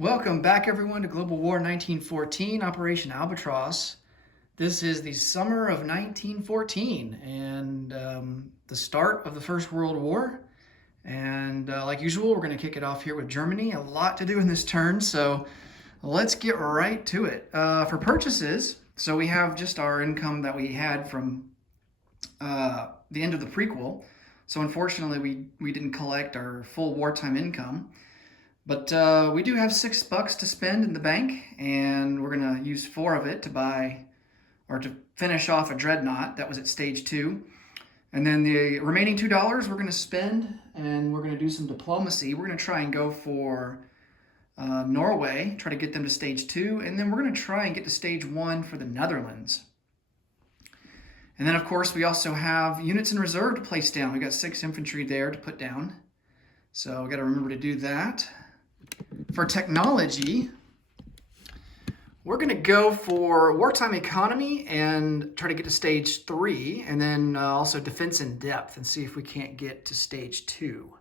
Welcome back, everyone, to Global War 1914, Operation Albatross. This is the summer of 1914 and the start of the First World War. And like usual, we're going to kick it off here with Germany. A lot to do in this turn, so let's get right to it. For purchases, so we have just our income that we had from the end of the prequel. So unfortunately, we didn't collect our full wartime income. But we do have $6 to spend in the bank, and we're going to use 4 of it to buy or to finish off a dreadnought that was at stage 2. And then the remaining $2 we're going to spend, and we're going to do some diplomacy. We're going to try and go for Norway, try to get them to stage 2, and then we're going to try and get to stage 1 for the Netherlands. And then, of course, we also have units in reserve to place down. We got 6 infantry there to put down, so we got to remember to do that. For technology, we're going to go for wartime economy and try to get to stage 3, and then also defense in depth and see if we can't get to stage 2.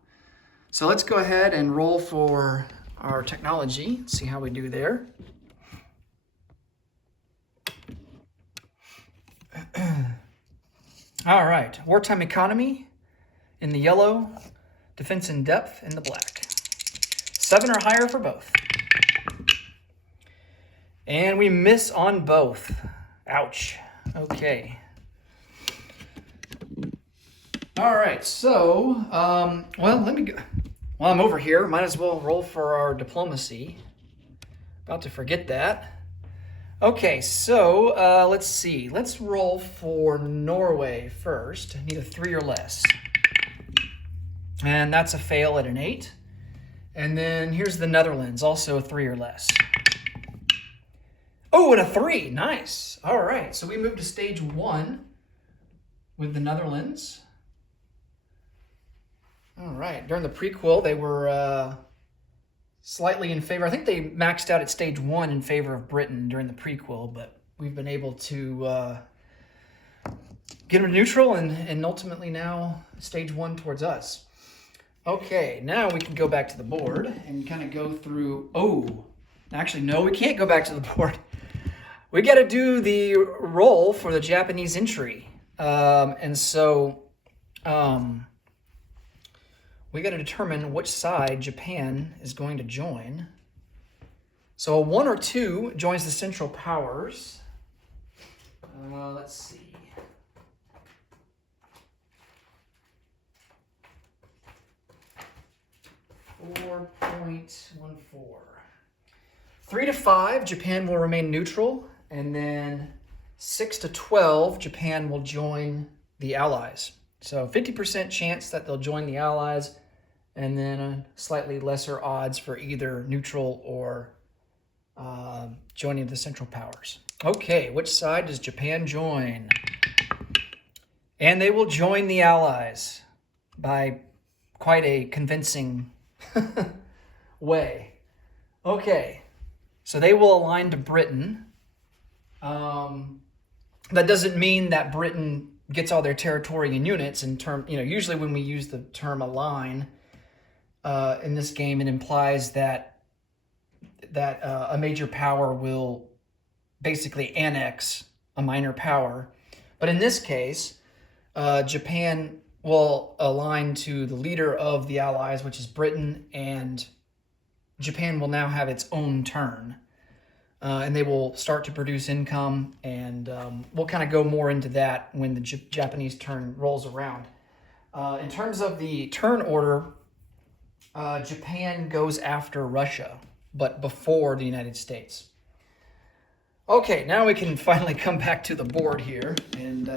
So let's go ahead and roll for our technology, see how we do there. All right, wartime economy in the yellow, defense in depth in the black. 7 or higher for both. And we miss on both. Ouch. Okay. All right, so, well, let me go. While I'm over here, might as well roll for our diplomacy. About to forget that. Okay, so let's see. Let's roll for Norway first. I need a 3 or less. And that's a fail at an 8. And then here's the Netherlands, also a 3 or less. Oh, and a 3, nice. All right, so we moved to stage 1 with the Netherlands. All right, during the prequel, they were slightly in favor. I think they maxed out at stage 1 in favor of Britain during the prequel, but we've been able to get them neutral and ultimately now stage 1 towards us. Okay, now we can go back to the board and kind of go through, actually, no, we can't go back to the board. We got to do the roll for the Japanese entry. And so we got to determine which side Japan is going to join. So a 1 or 2 joins the Central Powers. Let's see. 4.14. 3 to 5, Japan will remain neutral, and then 6 to 12, Japan will join the Allies. So 50% chance that they'll join the Allies, and then a slightly lesser odds for either neutral or joining the Central Powers. Okay, which side does Japan join? And they will join the Allies by quite a convincing way. Okay, so they will align to Britain. That doesn't mean that Britain gets all their territory and units in term. Usually when we use the term align in this game, it implies that a major power will basically annex a minor power. But in this case, Japan will align to the leader of the Allies, which is Britain, and Japan will now have its own turn. And they will start to produce income, and we'll kind of go more into that when the Japanese turn rolls around. In terms of the turn order, Japan goes after Russia, but before the United States. Okay, now we can finally come back to the board here and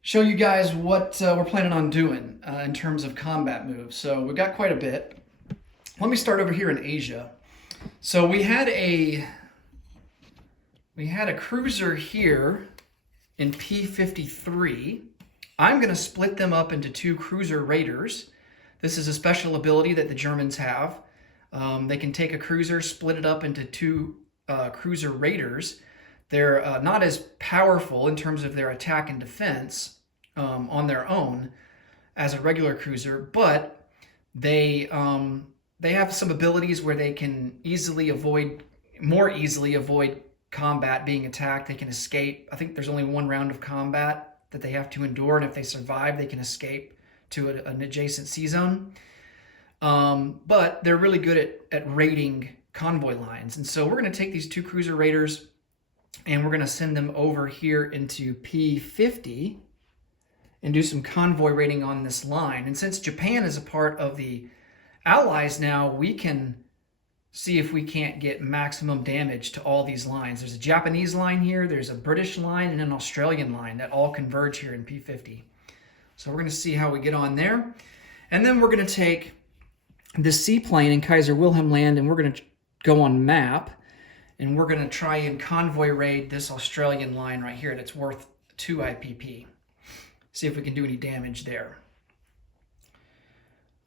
show you guys what we're planning on doing in terms of combat moves. So we've got quite a bit. Let me start over here in Asia. So we had a cruiser here in P-53. I'm going to split them up into 2 cruiser raiders. This is a special ability that the Germans have. They can take a cruiser, split it up into 2 cruiser raiders. They're not as powerful in terms of their attack and defense on their own as a regular cruiser, but they they have some abilities where they can more easily avoid combat, being attacked. They can escape. I think there's only one round of combat that they have to endure, and if they survive, they can escape to an adjacent sea zone. But they're really good at raiding convoy lines. And so we're going to take these 2 cruiser raiders and we're going to send them over here into P50 and do some convoy raiding on this line. And since Japan is a part of the Allies now, we can see if we can't get maximum damage to all these lines. There's a Japanese line here, there's a British line, and an Australian line that all converge here in P50. So we're going to see how we get on there. And then we're going to take the seaplane in Kaiser Wilhelm Land, and we're going to go on map, and we're going to try and convoy raid this Australian line right here that's worth 2 IPP. See if we can do any damage there.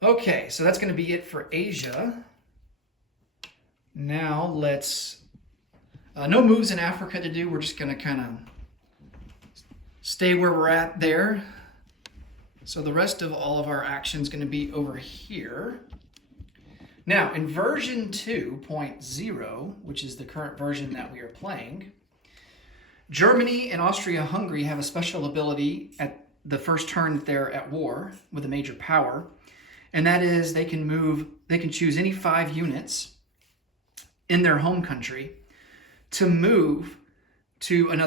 Okay, so that's going to be it for Asia. Now let's, no moves in Africa to do. We're just going to kind of stay where we're at there. So the rest of all of our action is going to be over here. Now, in version 2.0, which is the current version that we are playing, Germany and Austria-Hungary have a special ability at the first turn that they're at war with a major power, and that is they can choose any 5 units in their home country to move to an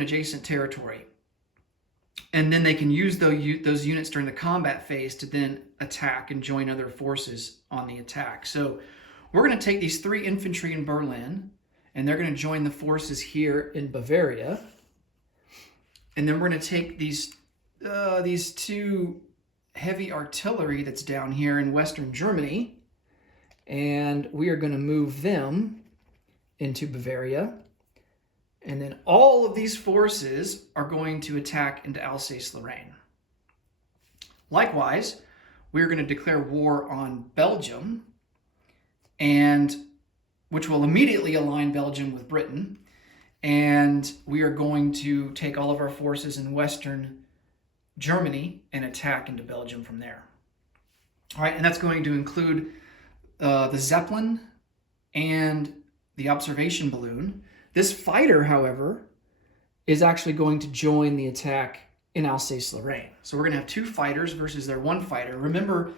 adjacent territory. And then they can use those units during the combat phase to then attack and join other forces on the attack. So we're going to take these 3 infantry in Berlin, and they're going to join the forces here in Bavaria. And then we're going to take these 2 heavy artillery that's down here in Western Germany, and we are going to move them into Bavaria. And then all of these forces are going to attack into Alsace-Lorraine. Likewise, we're going to declare war on Belgium, and which will immediately align Belgium with Britain. And we are going to take all of our forces in Western Germany and attack into Belgium from there. All right, and that's going to include the Zeppelin and the observation balloon. This fighter, however, is actually going to join the attack in Alsace-Lorraine. So we're going to have 2 fighters versus their 1 fighter. Remember,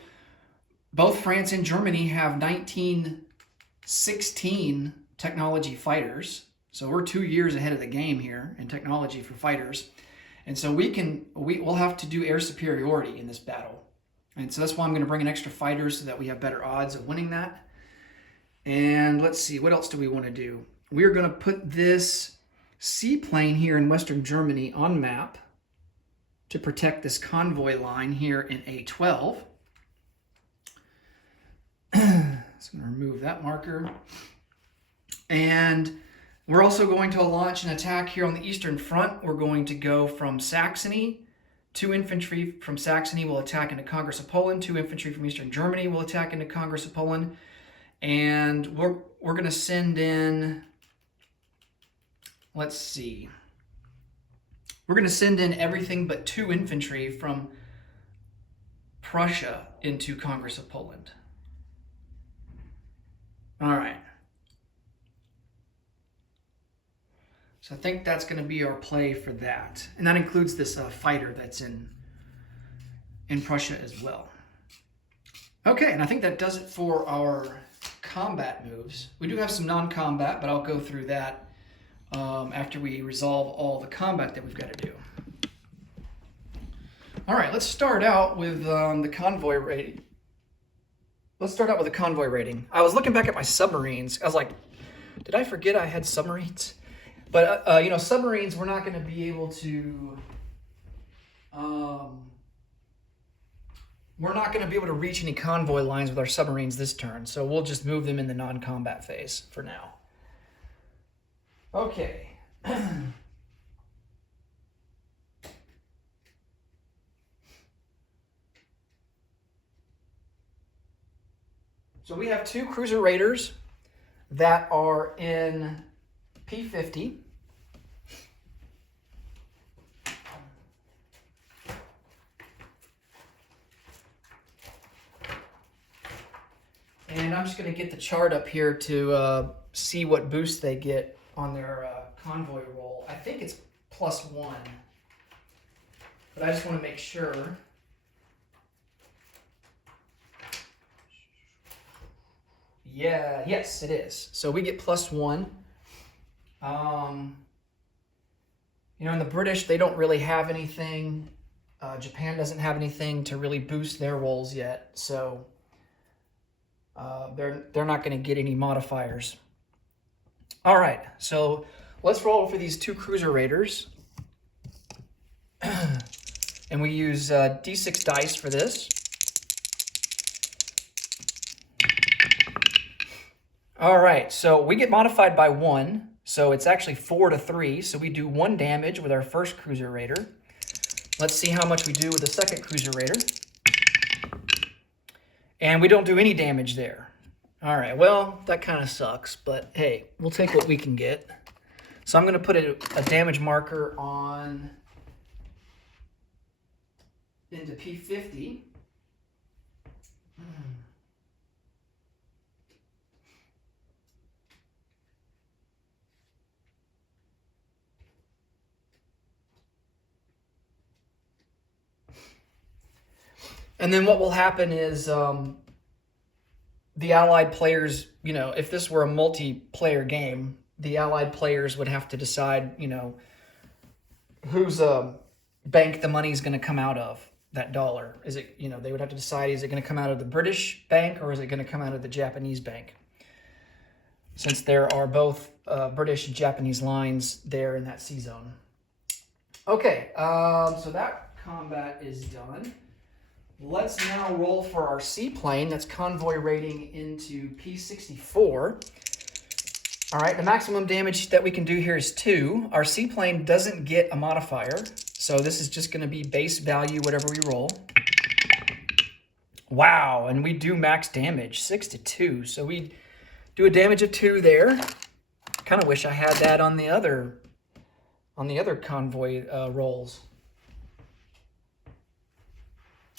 both France and Germany have 1916 technology fighters. So we're 2 years ahead of the game here in technology for fighters. And so we'll have to do air superiority in this battle. And so that's why I'm going to bring in extra fighters so that we have better odds of winning that. And let's see, what else do we want to do? We're going to put this seaplane here in Western Germany on map to protect this convoy line here in A12. So I'm going to remove that marker. And we're also going to launch an attack here on the Eastern Front. We're going to go from Saxony. 2 infantry from Saxony will attack into Congress of Poland. 2 infantry from Eastern Germany will attack into Congress of Poland. And we're going to send in, let's see. We're going to send in everything but 2 infantry from Prussia into Congress of Poland. All right. So I think that's going to be our play for that. And that includes this fighter that's in Prussia as well. Okay, and I think that does it for our combat moves. We do have some non-combat, but I'll go through that after we resolve all the combat that we've got to do. All right, let's start out with the convoy rating. Let's start out with the convoy rating. I was looking back at my submarines. I was like, did I forget I had submarines? But, you know, submarines, we're not going to be able to, reach any convoy lines with our submarines this turn. So we'll just move them in the non-combat phase for now. Okay. So we have 2 cruiser raiders that are in P50. And I'm just going to get the chart up here to see what boost they get on their convoy roll. I think it's +1, but I just want to make sure. Yeah, yes, it is. So we get +1. You know, in the British, they don't really have anything. Japan doesn't have anything to really boost their rolls yet, so they're not going to get any modifiers. All right, so let's roll for these 2 cruiser raiders. And we use D6 dice for this. All right, so we get modified by 1, so it's actually 4 to 3. So we do 1 damage with our first cruiser raider. Let's see how much we do with the second cruiser raider. And we don't do any damage there. All right, well, that kind of sucks, but hey, we'll take what we can get. So I'm going to put a damage marker on into P50. And then what will happen is the Allied players, you know, if this were a multiplayer game, the Allied players would have to decide, you know, whose bank the money is going to come out of, that dollar. Is it, you know, they would have to decide, is it going to come out of the British bank or is it going to come out of the Japanese bank? Since there are both British and Japanese lines there in that sea zone. Okay, so that combat is done. Let's now roll for our seaplane that's convoy rating into P64. All right, the maximum damage that we can do here is 2. Our seaplane doesn't get a modifier, so this is just going to be base value, whatever we roll. Wow, and we do max damage, 6 to 2. So we do a damage of 2 there. Kind of wish I had that on the other convoy rolls.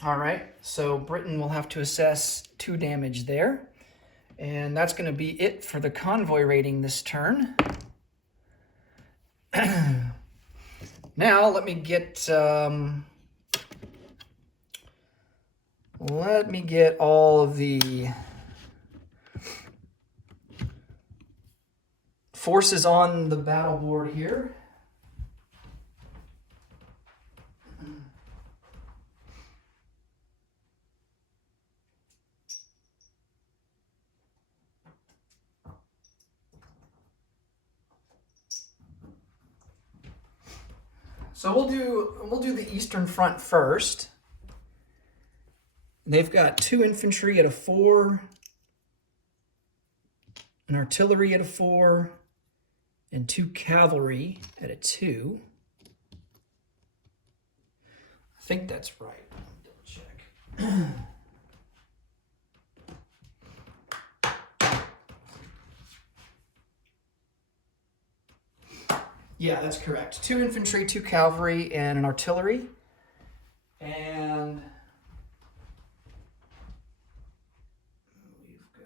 All right, so Britain will have to assess 2 damage there. And that's going to be it for the convoy rating this turn. Now, let me get all of the forces on the battle board here. So we'll do the Eastern Front first. They've got 2 infantry at a 4, an artillery at a 4, and 2 cavalry at a 2. I think that's right. Double check. Yeah, that's correct. 2 infantry, 2 cavalry, and an artillery. And we've got...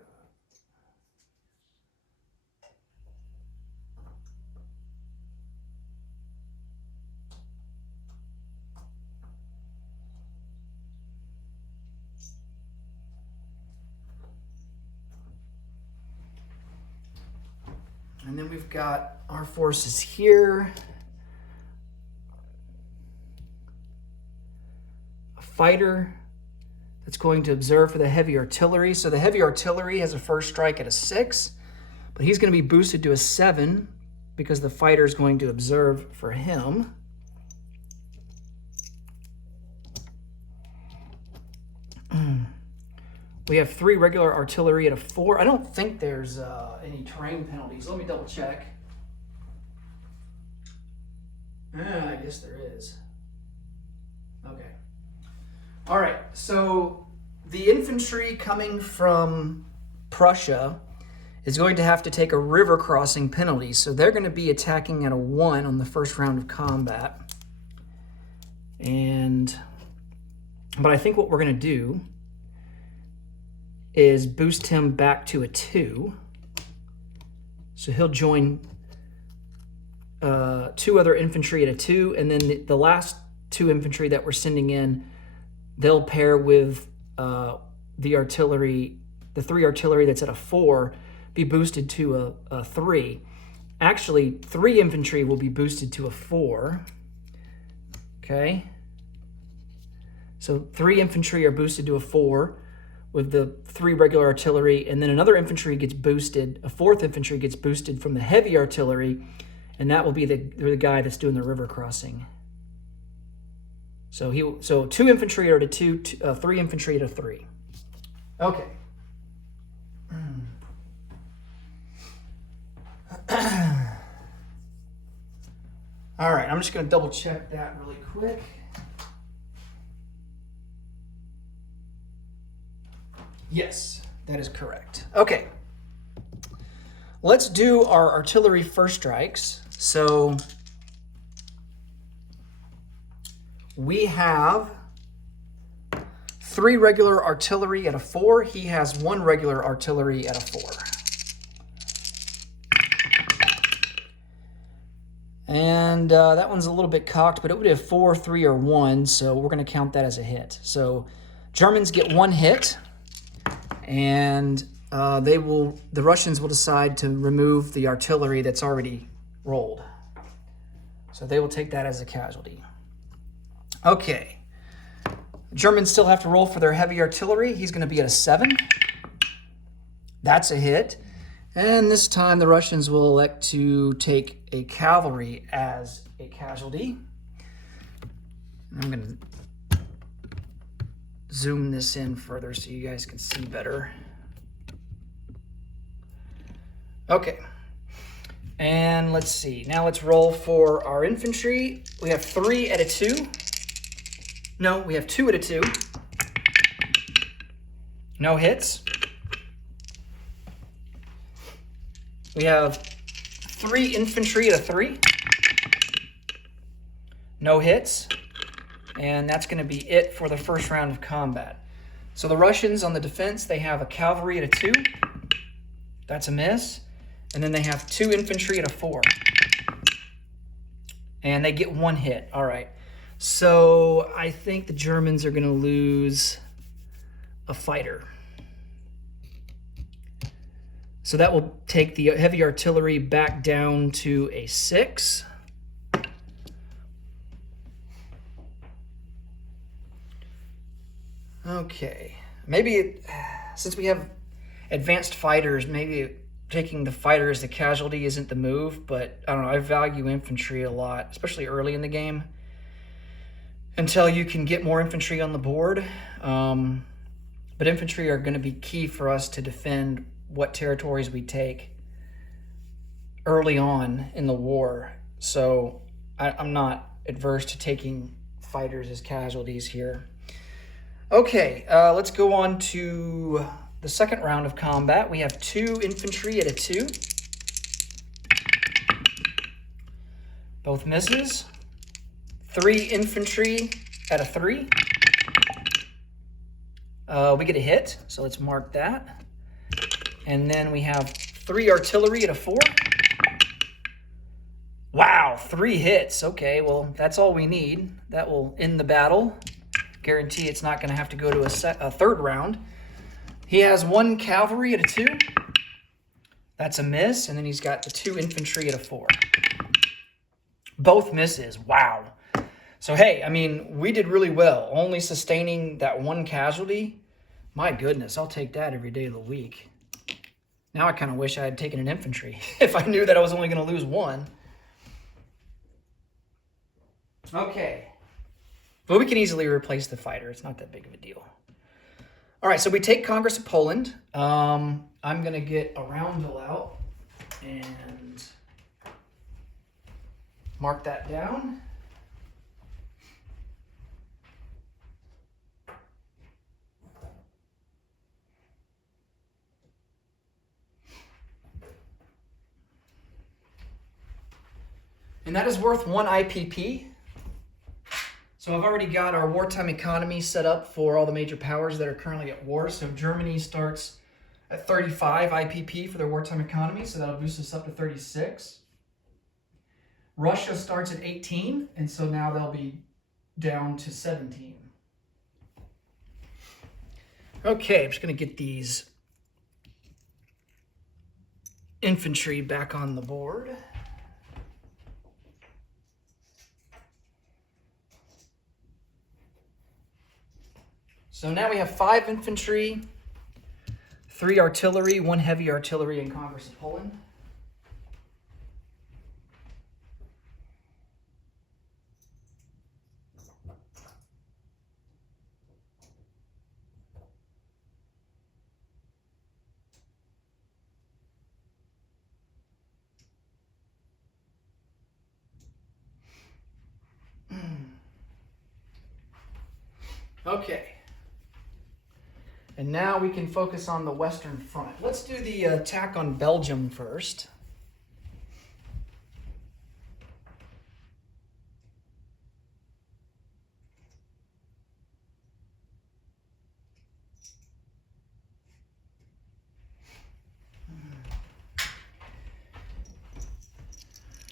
And then we've got our forces here. A fighter that's going to observe for the heavy artillery. So the heavy artillery has a first strike at a 6, but he's going to be boosted to a 7 because the fighter is going to observe for him. We have 3 regular artillery at a 4. I don't think there's any terrain penalties. Let me double check. I guess there is. Okay. All right, so the infantry coming from Prussia is going to have to take a river crossing penalty. So they're going to be attacking at a 1 on the first round of combat. But I think what we're going to do is boost him back to a 2. So he'll join 2 other infantry at a 2, and then the last 2 infantry that we're sending in, they'll pair with the artillery, the 3 artillery that's at a 4, be boosted to a 3. Actually, 3 infantry will be boosted to a 4. Okay. So 3 infantry are boosted to a 4 with the 3 regular artillery, and then another infantry gets boosted, a 4th infantry gets boosted from the heavy artillery, and that will be the guy that's doing the river crossing. So 2 infantry are at a 2, 3 infantry at a 3. Okay. All right, I'm just going to double check that really quick. Yes, that is correct. Okay. Let's do our artillery first strikes. So we have 3 regular artillery at a 4. He has 1 regular artillery at a 4. And that one's a little bit cocked, but it would have 4, 3, or 1, so we're going to count that as a hit. So Germans get 1 hit, and the Russians will decide to remove the artillery that's already rolled. So they will take that as a casualty. Okay. Germans still have to roll for their heavy artillery. He's going to be at a 7. That's a hit. And this time the Russians will elect to take a cavalry as a casualty. I'm going to zoom this in further so you guys can see better. Okay. And let's see. Now let's roll for our infantry. We have 3 at a 2. No, we have 2 at a 2. No hits. We have 3 infantry at a 3. No hits. And that's going to be it for the first round of combat. So the Russians on the defense, they have a cavalry at a 2. That's a miss. And then they have 2 infantry at a 4. And they get 1 hit. All right. So I think the Germans are going to lose a fighter. So that will take the heavy artillery back down to a 6. Okay. Maybe since we have advanced fighters, maybe taking the fighter as the casualty isn't the move, but I don't know, I value infantry a lot, especially early in the game, until you can get more infantry on the board. But infantry are going to be key for us to defend what territories we take early on in the war. So I'm not adverse to taking fighters as casualties here. Okay, let's go on to the second round of combat. We have 2 infantry at a 2. Both misses. 3 infantry at a 3. We get a hit, so let's mark that. And then we have 3 artillery at a 4. Wow, 3 hits. Okay, well, that's all we need. That will end the battle. Guarantee it's not going to have to go to a third round. He has 1 cavalry at a 2. That's a miss. And then he's got the 2 infantry at a 4. Both misses. Wow. So, hey, I mean, we did really well. Only sustaining that 1 casualty. My goodness, I'll take that every day of the week. Now I kind of wish I had taken an infantry if I knew that I was only going to lose 1. Okay. But we can easily replace the fighter. It's not that big of a deal. All right, so we take Congress of Poland. I'm going to get a roundel out and mark that down. And that is worth 1 IPP. So I've already got our wartime economy set up for all the major powers that are currently at war. So Germany starts at 35 IPP for their wartime economy, so that'll boost us up to 36. Russia starts at 18, and so now they'll be down to 17. Okay, I'm just going to get these infantry back on the board. So now we have 5 infantry, 3 artillery, 1 heavy artillery in Congress of Poland. Okay. And now we can focus on the Western Front. Let's do the attack on Belgium first.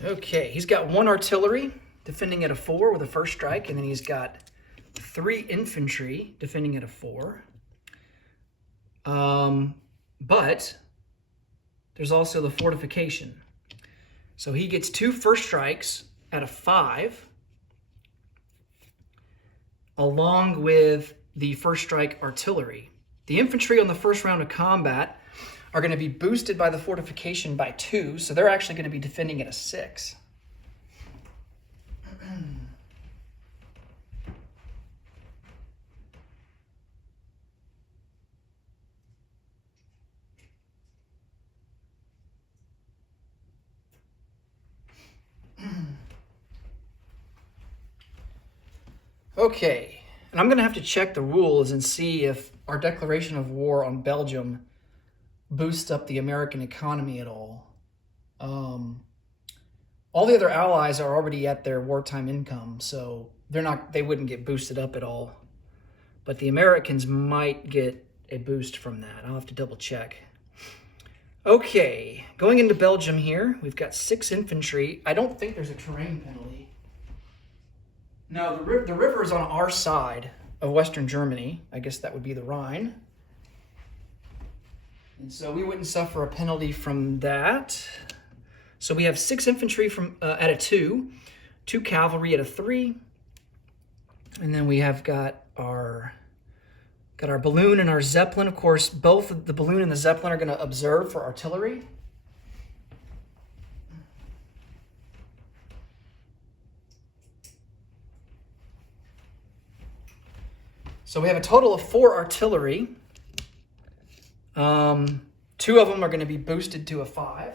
Okay, he's got 1 artillery defending at a 4 with a first strike, and then he's got 3 infantry defending at a 4. But there's also the fortification. So he gets 2 first strikes at a 5, along with the first strike artillery. The infantry on the first round of combat are going to be boosted by the fortification by 2, so they're actually going to be defending at a 6. Okay, and I'm going to have to check the rules and see if our declaration of war on Belgium boosts up the American economy at all. All the other allies are already at their wartime income, so they wouldn't get boosted up at all. But the Americans might get a boost from that. I'll have to double check. Okay, going into Belgium here, we've got 6 infantry. I don't think there's a terrain penalty. No, the river is on our side of Western Germany. I guess that would be the Rhine. And so we wouldn't suffer a penalty from that. So we have 6 infantry from at a 2, 2 cavalry at a 3, and then we have got our balloon and our Zeppelin. Of course, both the balloon and the Zeppelin are going to observe for artillery. So we have a total of 4 artillery. 2 of them are going to be boosted to a 5.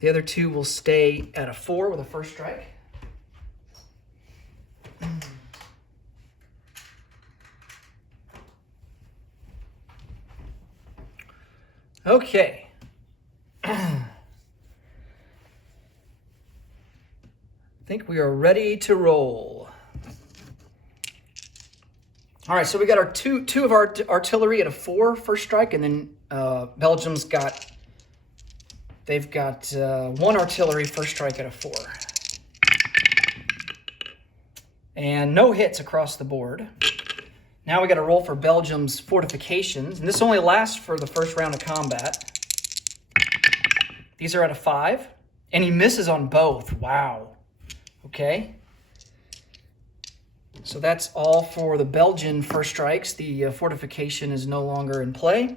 The other 2 will stay at a 4 with a first strike. Okay. I think we are ready to roll. All right, so we got our two of our artillery at a 4 first strike, and then Belgium's got, they've got 1 artillery first strike at a 4. And no hits across the board. Now we got to roll for Belgium's fortifications, and this only lasts for the first round of combat. These are at a 5, and he misses on both. Wow. Okay. So that's all for the Belgian first strikes. The fortification is no longer in play.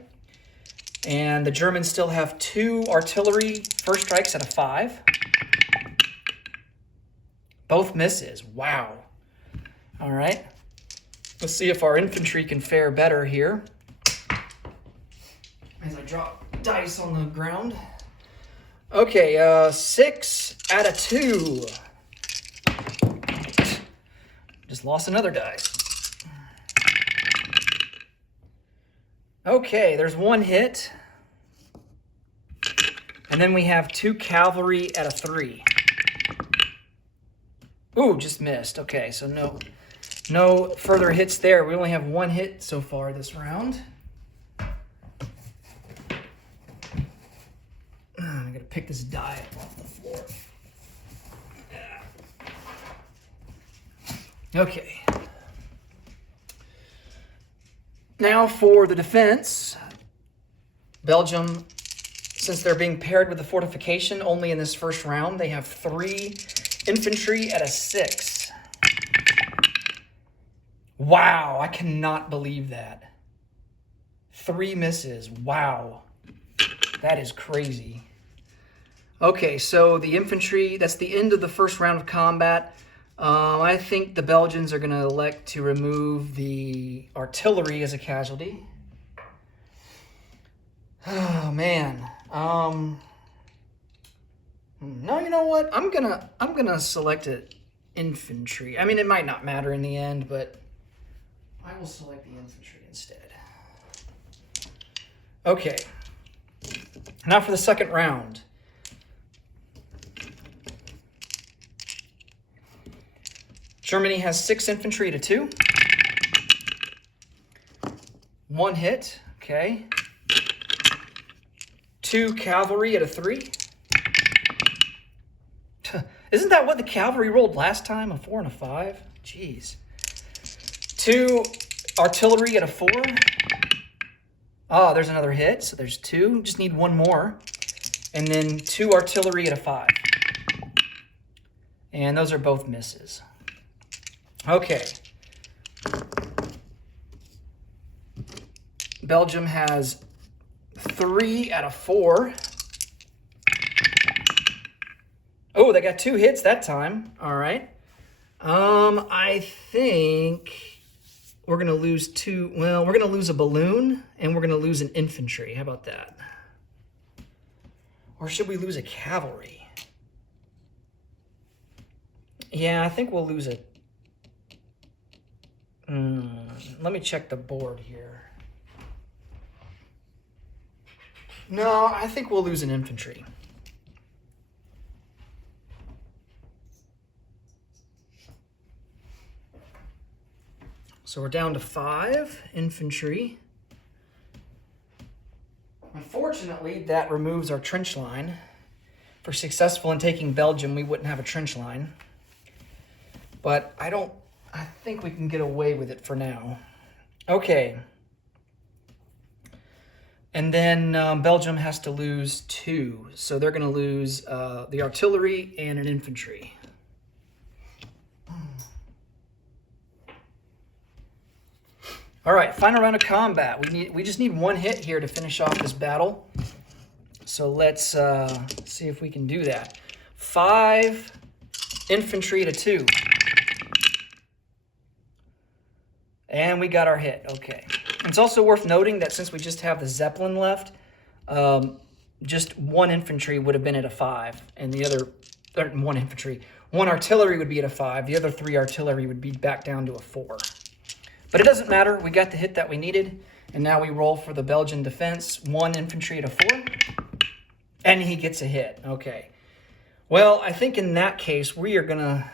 And the Germans still have 2 artillery first strikes at a 5. Both misses. Wow. All right. Let's see if our infantry can fare better here. As I drop dice on the ground. Okay, 6 out of 2. Just lost another dice. Okay, there's 1 hit. And then we have 2 cavalry at a 3. Ooh, just missed. Okay, so no further hits there. We only have 1 hit so far this round. I'm gonna pick this die up off the floor. Okay. Now for the defense. Belgium, since they're being paired with the fortification only in this first round, they have 3 infantry at a 6. Wow, I cannot believe that. 3 misses. Wow. That is crazy. Okay, so the infantry, that's the end of the first round of combat. I think the Belgians are going to elect to remove the artillery as a casualty. Oh man. No, you know what? I'm gonna select it infantry. I mean, it might not matter in the end, but I will select the infantry instead. Okay. Now for the second round. Germany has 6 infantry to 2. 1 hit, okay. 2 cavalry at a 3. Isn't that what the cavalry rolled last time? A 4 and a 5? Jeez. 2 artillery at a 4. Oh, there's another hit, so there's 2. Just need 1 more. And then 2 artillery at a 5. And those are both misses. Okay. Belgium has 3 out of 4. Oh, they got 2 hits that time. All right. I think we're going to lose 2. Well, we're going to lose a balloon and we're going to lose an infantry. How about that? Or should we lose a cavalry? Yeah, I think we'll lose a... let me check the board here. No, I think we'll lose an infantry. So we're down to 5 infantry. Unfortunately, that removes our trench line. If we're successful in taking Belgium, we wouldn't have a trench line. But I think we can get away with it for now. Okay. And then Belgium has to lose 2. So they're going to lose the artillery and an infantry. All right, final round of combat. We just need 1 hit here to finish off this battle. So let's see if we can do that. 5 infantry to 2. And we got our hit. Okay. It's also worth noting that since we just have the Zeppelin left, just 1 infantry would have been at a 5, and the other 1 artillery would be at a 5. The other 3 artillery would be back down to a 4. But it doesn't matter. We got the hit that we needed, and now we roll for the Belgian defense. 1 infantry at a 4, and he gets a hit. Okay. Well, I think in that case we are gonna.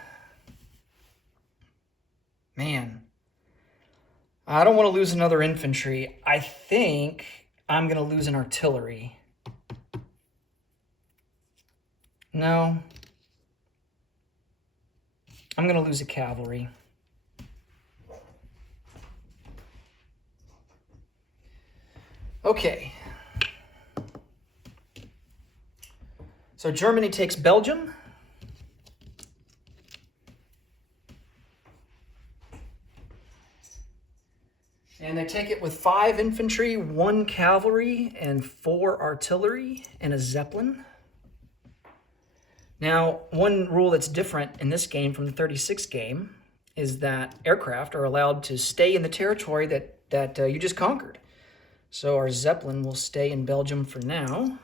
Man. I don't want to lose another infantry. I think I'm going to lose an artillery. No. I'm going to lose a cavalry. Okay. So Germany takes Belgium. And they take it with 5 infantry, 1 cavalry, and 4 artillery, and a Zeppelin. Now, one rule that's different in this game from the 36 game is that aircraft are allowed to stay in the territory that you just conquered. So our Zeppelin will stay in Belgium for now.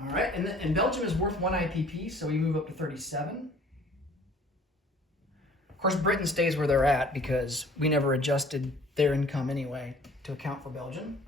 All right, and Belgium is worth 1 IPP, so we move up to 37. Of course, Britain stays where they're at because we never adjusted their income anyway to account for Belgium.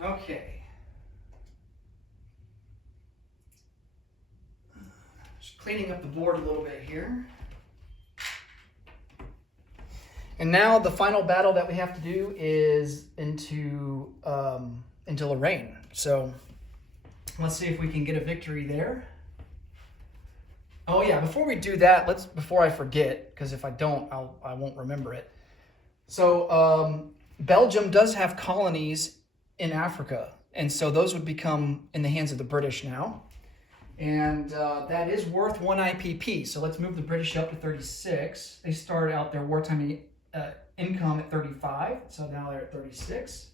Okay. Just cleaning up the board a little bit here. And now the final battle that we have to do is into Lorraine. So let's see if we can get a victory there. Oh yeah, before we do that, before I forget, because if I don't, I won't remember it. So Belgium does have colonies in Africa, and so those would become in the hands of the British now. And that is worth 1 IPP. So let's move the British up to 36. They started out their wartime income at 35, so now they're at 36.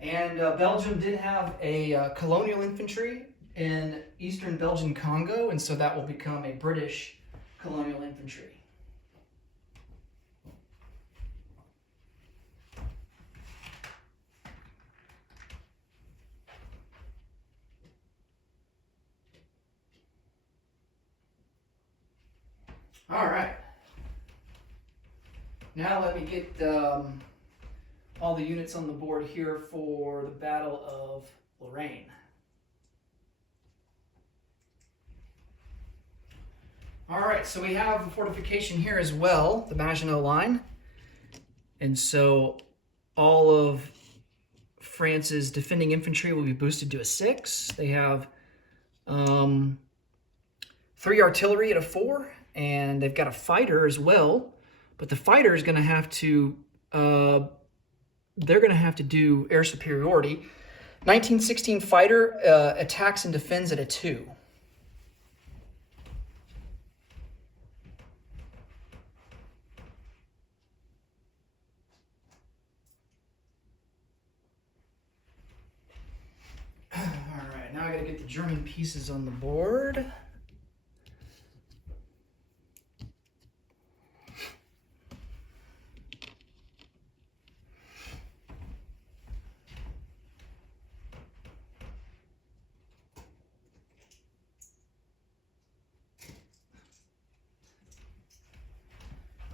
And Belgium did have a colonial infantry in eastern Belgian Congo, and so that will become a British colonial infantry. All right. Now let me get all the units on the board here for the Battle of Lorraine. All right, so we have a fortification here as well, the Maginot Line. And so all of France's defending infantry will be boosted to a 6. They have 3 artillery at a 4, and they've got a fighter as well. But the fighter is going to have to they're going to have to do air superiority. 1916 fighter attacks and defends at a 2. All right, now I got to get the German pieces on the board.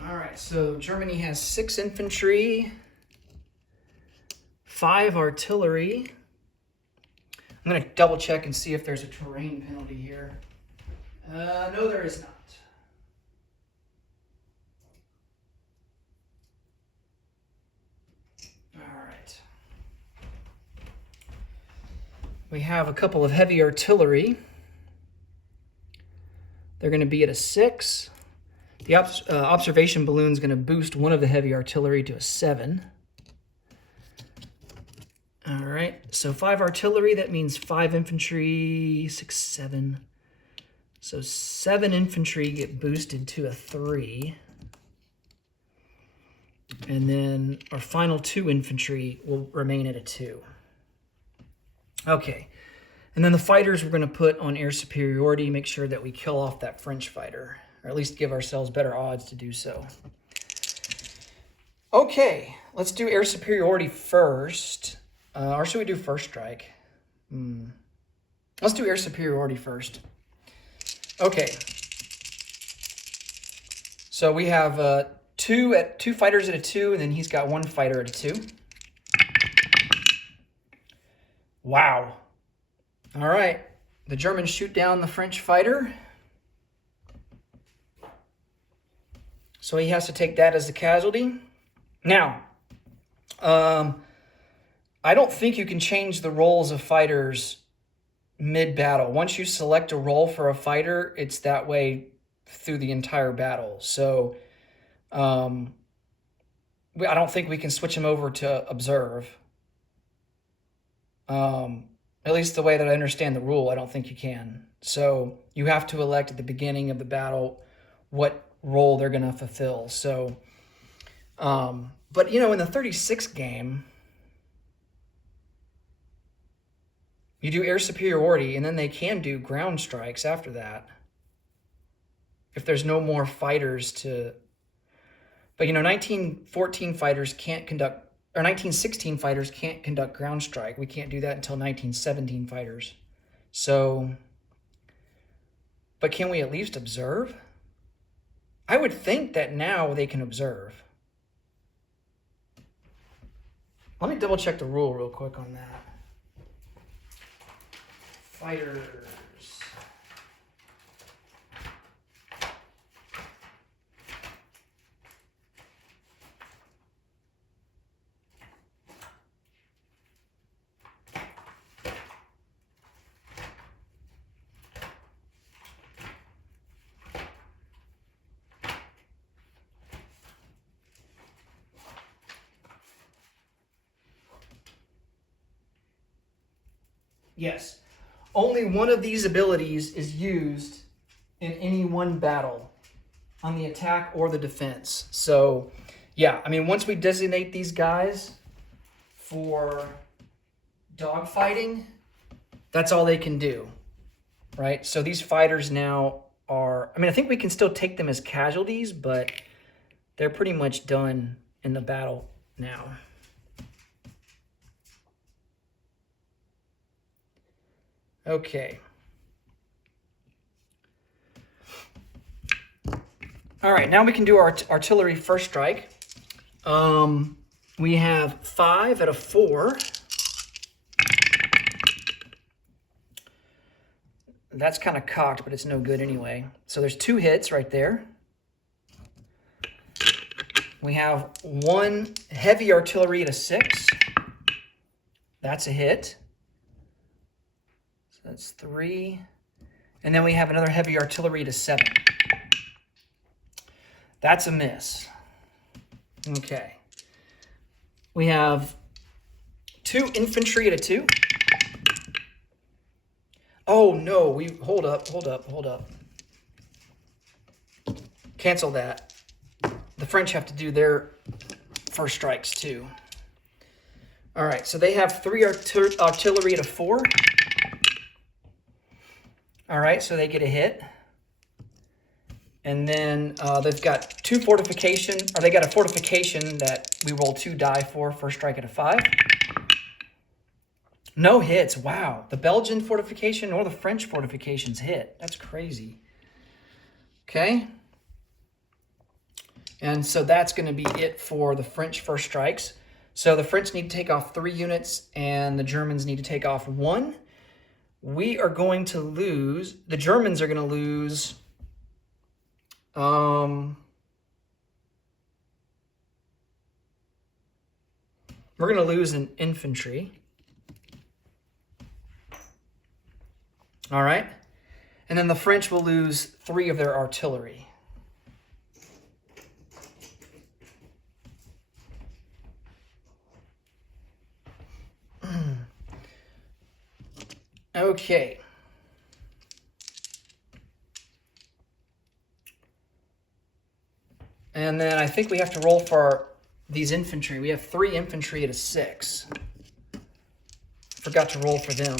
All right, so Germany has 6 infantry, 5 artillery. I'm going to double check and see if there's a terrain penalty here. No, there is not. All right. We have a couple of heavy artillery. They're going to be at a 6. The observation balloon is going to boost one of the heavy artillery to a 7. All right, so 5 artillery, that means 5 infantry, 6, 7. So 7 infantry get boosted to a 3. And then our final 2 infantry will remain at a 2. Okay, and then the fighters we're going to put on air superiority, make sure that we kill off that French fighter, or at least give ourselves better odds to do so. Okay, let's do air superiority first. Or should we do first strike? Let's do air superiority first. Okay. So we have 2 fighters at a 2, and then he's got 1 fighter at a 2. Wow. All right. The Germans shoot down the French fighter. So he has to take that as the casualty. Now, I don't think you can change the roles of fighters mid-battle. Once you select a role for a fighter, it's that way through the entire battle. So I don't think we can switch him over to observe. At least the way that I understand the rule, I don't think you can. So you have to elect at the beginning of the battle what role they're going to fulfill. So, but you know, in the 36 game, you do air superiority, and then they can do ground strikes after that. If there's no more fighters to... But, you know, 1914 fighters can't conduct... Or 1916 fighters can't conduct ground strike. We can't do that until 1917 fighters. So... But can we at least observe? I would think that now they can observe. Let me double check the rule real quick on that. Fighters. Yes. Only one of these abilities is used in any one battle on the attack or the defense. So, yeah, I mean, once we designate these guys for dogfighting, that's all they can do, right? So these fighters now are, I mean, I think we can still take them as casualties, but they're pretty much done in the battle now. Okay. All right, now we can do our artillery first strike. We have 5 out of 4. That's kind of cocked, but it's no good anyway. So there's 2 hits right there. We have 1 heavy artillery at a 6. That's a hit. So that's 3. And then we have another heavy artillery at a 7. That's a miss. Okay. We have 2 infantry at a 2. Oh no, hold up. Cancel that. The French have to do their first strikes too. All right, so they have 3 artillery at a 4. All right, so they get a hit. And then they've got 2 fortification, or they got a fortification that we roll 2 die for, first strike at a 5. No hits, wow. The Belgian fortification or the French fortifications hit. That's crazy. Okay. And so that's going to be it for the French first strikes. So the French need to take off 3 units and the Germans need to take off 1. We are going to lose, the Germans are going to lose... we're going to lose an infantry. All right. And then the French will lose 3 of their artillery. Okay. And then I think we have to roll for these infantry. We have 3 infantry at a 6. Forgot to roll for them.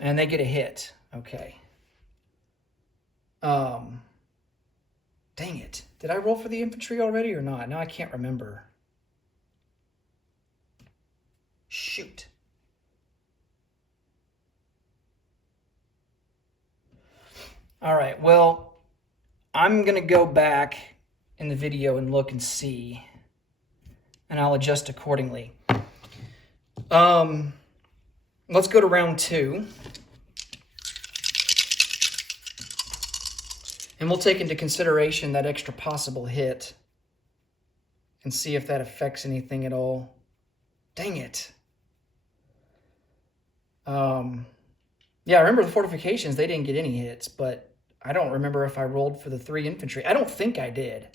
And they get a hit. Okay. Dang it. Did I roll for the infantry already or not? No, I can't remember. Shoot. All right, well, I'm going to go back in the video and look and see, and I'll adjust accordingly. Let's go to round 2. And we'll take into consideration that extra possible hit and see if that affects anything at all. Dang it. Yeah, I remember the fortifications, they didn't get any hits, but I don't remember if I rolled for the 3 infantry. I don't think I did.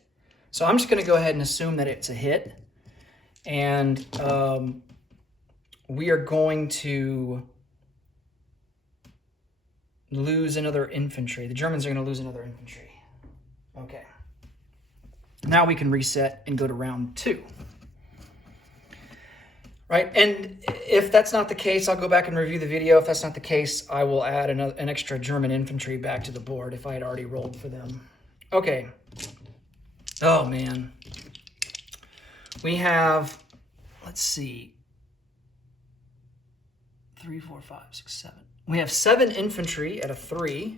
So I'm just going to go ahead and assume that it's a hit. And we are going to lose another infantry. The Germans are going to lose another infantry. Okay. Now we can reset and go to round 2. Right, and if that's not the case, I'll go back and review the video. If that's not the case, I will add an extra German infantry back to the board if I had already rolled for them. Okay. Oh, man. We have, let's see, 3, 4, 5, 6, 7. We have 7 infantry at a 3.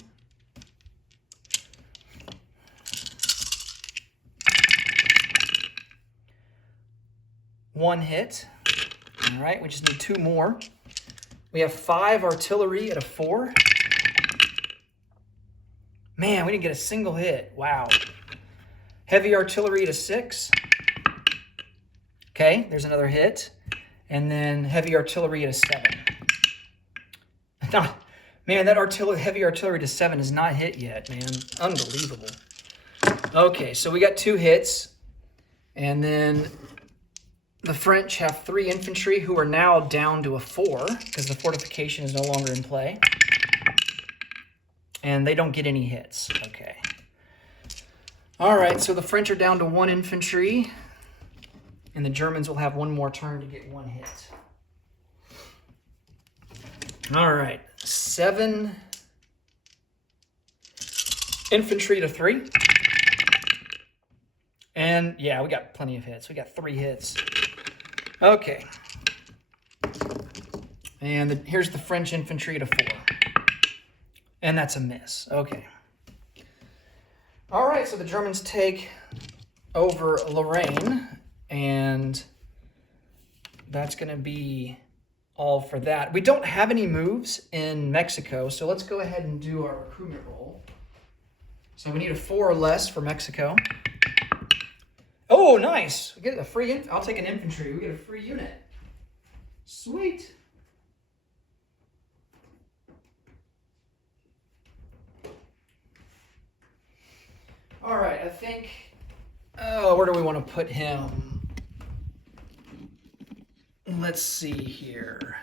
One hit. All right, we just need 2 more. We have 5 artillery at a 4. Man, we didn't get a single hit. Wow. Heavy artillery at a 6. Okay, there's another hit. And then heavy artillery at a 7. Man, that heavy artillery to 7 is not hit yet, man. Unbelievable. Okay, so we got 2 hits. And then the French have 3 infantry who are now down to a 4 because the fortification is no longer in play. And they don't get any hits. Okay. All right, so the French are down to 1 infantry. And the Germans will have 1 more turn to get 1 hit. All right, 7 infantry to 3. And yeah, we got plenty of hits. We got 3 hits. Okay. And here's the French infantry at a 4. And that's a miss. Okay. All right, so the Germans take over Lorraine, and that's going to be all for that. We don't have any moves in Mexico, so let's go ahead and do our recruitment roll. So we need a 4 or less for Mexico. Oh, nice. We get a free I'll take an infantry. We get a free unit. Sweet. All right, I think, where do we want to put him? Let's see here.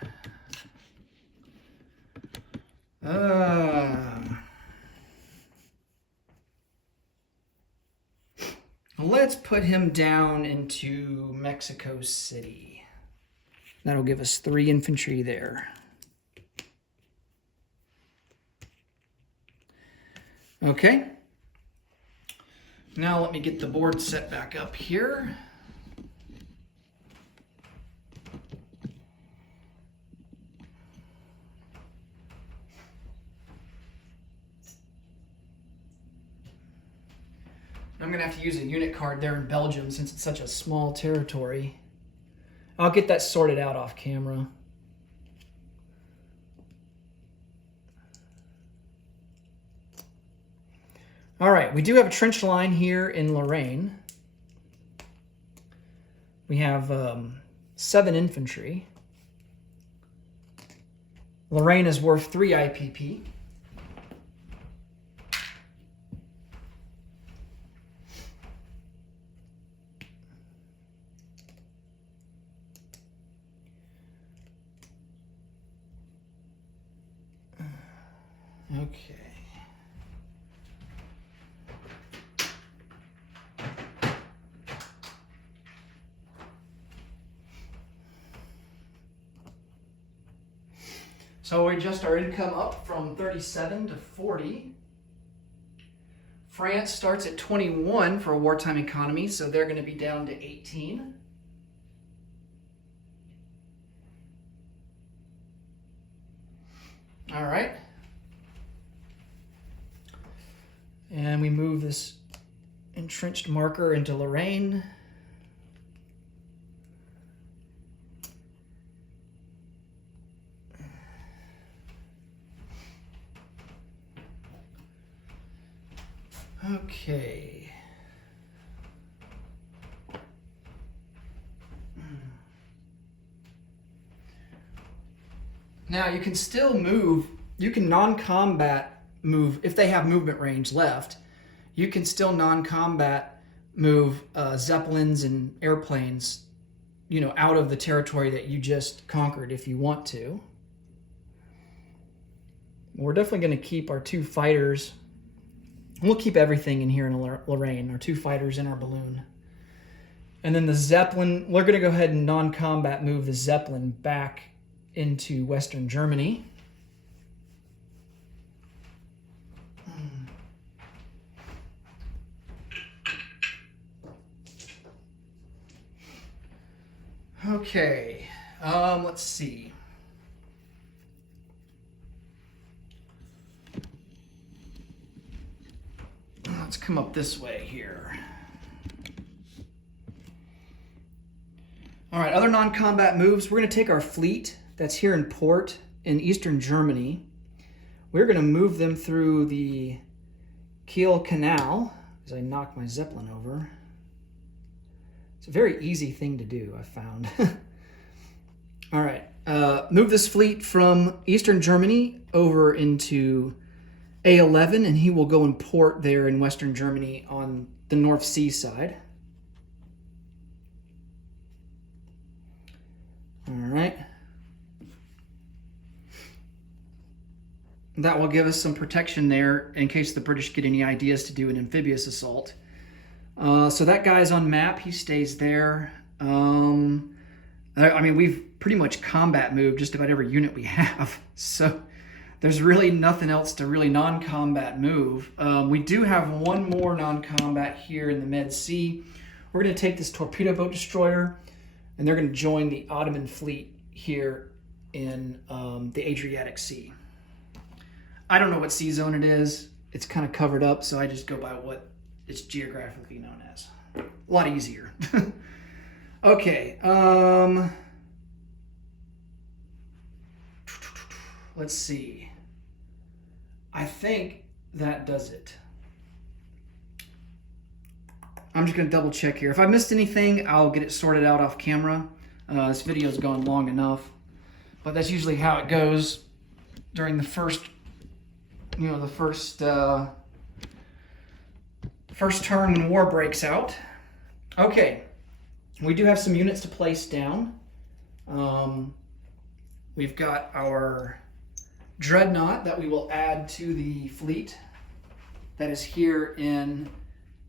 Let's put him down into Mexico City. That'll give us 3 infantry there. Okay. Now let me get the board set back up here. I'm going to have to use a unit card there in Belgium since it's such a small territory. I'll get that sorted out off camera. All right, we do have a trench line here in Lorraine. We have 7 infantry. Lorraine is worth 3 IPP. Okay. So we adjust our income up from 37 to 40. France starts at 21 for a wartime economy, so they're going to be down to 18. All right. And we move this entrenched marker into Lorraine. Okay. Now you can still move, you can non-combat move, if they have movement range left, you can still non-combat move Zeppelins and airplanes, you know, out of the territory that you just conquered if you want to. We're definitely going to keep our 2 fighters. We'll keep everything in here in Lorraine, our 2 fighters in our balloon. And then the Zeppelin, we're going to go ahead and non-combat move the Zeppelin back into Western Germany. Okay, let's see. Let's come up this way here. All right, other non-combat moves. We're going to take our fleet that's here in port in Eastern Germany. We're going to move them through the Kiel Canal, as I knocked my Zeppelin over. It's a very easy thing to do, I found. All right, move this fleet from Eastern Germany over into A11, and he will go and port there in Western Germany on the North Sea side. All right. That will give us some protection there in case the British get any ideas to do an amphibious assault. So that guy's on map. He stays there. I mean, we've pretty much combat moved just about every unit we have. So there's really nothing else to really non-combat move. We do have one more non-combat here in the Med Sea. We're going to take this torpedo boat destroyer, and they're going to join the Ottoman fleet here in the Adriatic Sea. I don't know what sea zone it is. It's kind of covered up, so I just go by what it's geographically known as. A lot easier. Okay. Let's see. I think that does it. I'm just going to double check here. If I missed anything, I'll get it sorted out off camera. This video's gone long enough, but that's usually how it goes during the first, you know, the first turn when war breaks out. Okay, we do have some units to place down. We've got our dreadnought that we will add to the fleet that is here in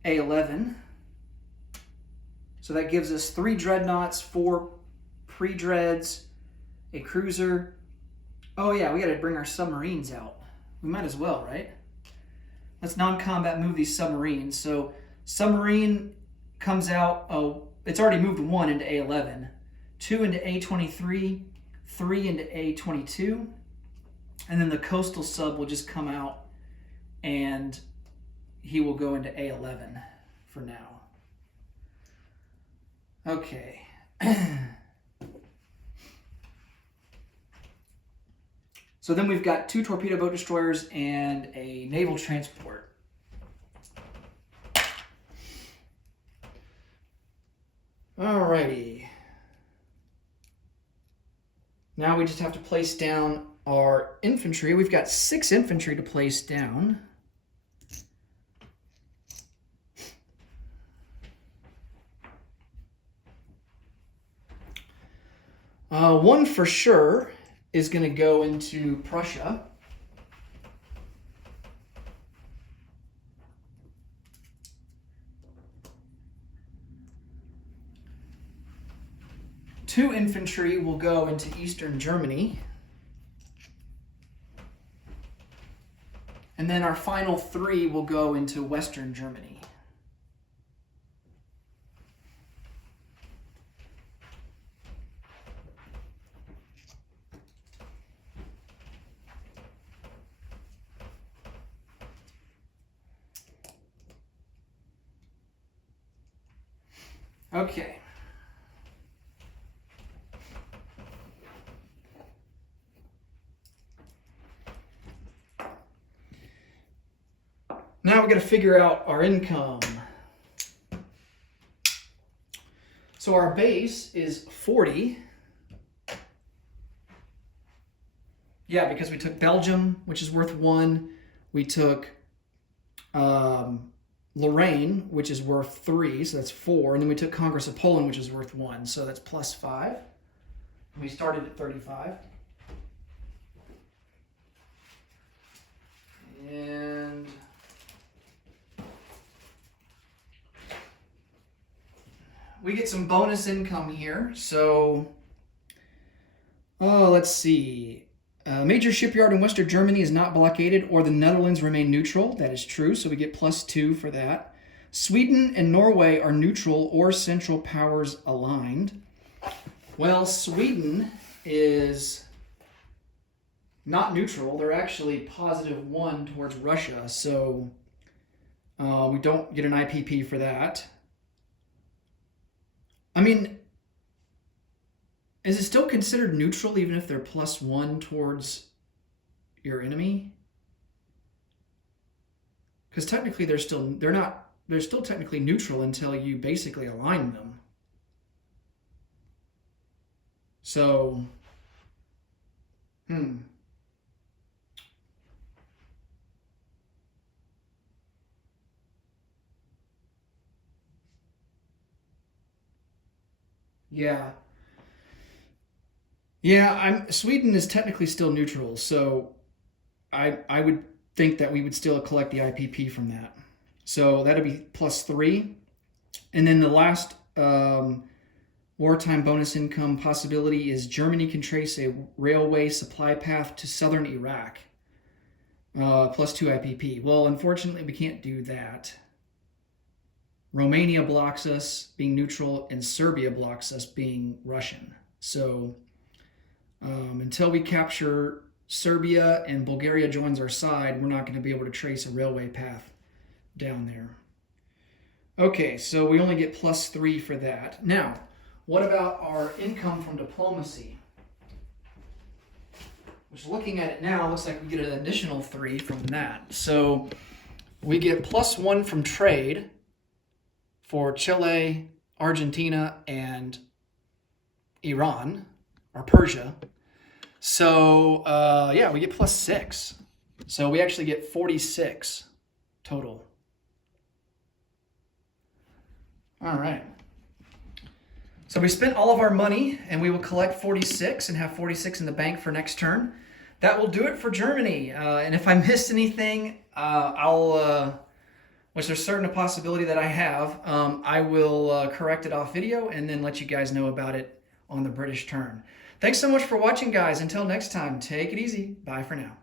A11. So that gives us 3 dreadnoughts, 4 pre-dreads, a cruiser. Oh yeah, we got to bring our submarines out. We might as well, right? Let's non-combat move these submarines. So submarine comes out, oh, it's already moved 1 into A11, 2 into A23, 3 into A22, and then the coastal sub will just come out and he will go into A11 for now. Okay. So then we've got 2 torpedo boat destroyers and a naval transport. Alrighty. Now we just have to place down our infantry. We've got 6 infantry to place down. One for sure is going to go into Prussia. Two infantry will go into Eastern Germany. And then our final 3 will go into Western Germany. Okay. Now we got to figure out our income. So our base is 40. Yeah, because we took Belgium, which is worth 1. We took Lorraine, which is worth 3, so that's 4. And then we took Congress of Poland, which is worth 1, so that's plus 5. We started at 35. And we get some bonus income here. So, let's see. Major shipyard in Western Germany is not blockaded, or the Netherlands remain neutral. That is true, so we get plus 2 for that. Sweden and Norway are neutral or Central Powers aligned. Well, Sweden is not neutral. They're actually positive 1 towards Russia, so we don't get an IPP for that. I mean, is it still considered neutral even if they're plus 1 towards your enemy? Because technically they're still technically neutral until you basically align them. So, Yeah. Yeah, Sweden is technically still neutral, so I would think that we would still collect the IPP from that. So that'd be plus 3. And then the last wartime bonus income possibility is Germany can trace a railway supply path to southern Iraq. Plus 2 IPP. Well, unfortunately, we can't do that. Romania blocks us being neutral, and Serbia blocks us being Russian. So until we capture Serbia and Bulgaria joins our side, we're not going to be able to trace a railway path down there. Okay, so we only get plus 3 for that. Now, what about our income from diplomacy? Which, looking at it now, looks like we get an additional 3 from that. So we get plus 1 from trade for Chile, Argentina, and Iran, or Persia. So, yeah, we get plus 6. So we actually get 46 total. All right. So we spent all of our money, and we will collect 46 and have 46 in the bank for next turn. That will do it for Germany. And if I missed anything, which there's certain a possibility that I have, I will correct it off video and then let you guys know about it on the British turn. Thanks so much for watching, guys. Until next time, take it easy. Bye for now.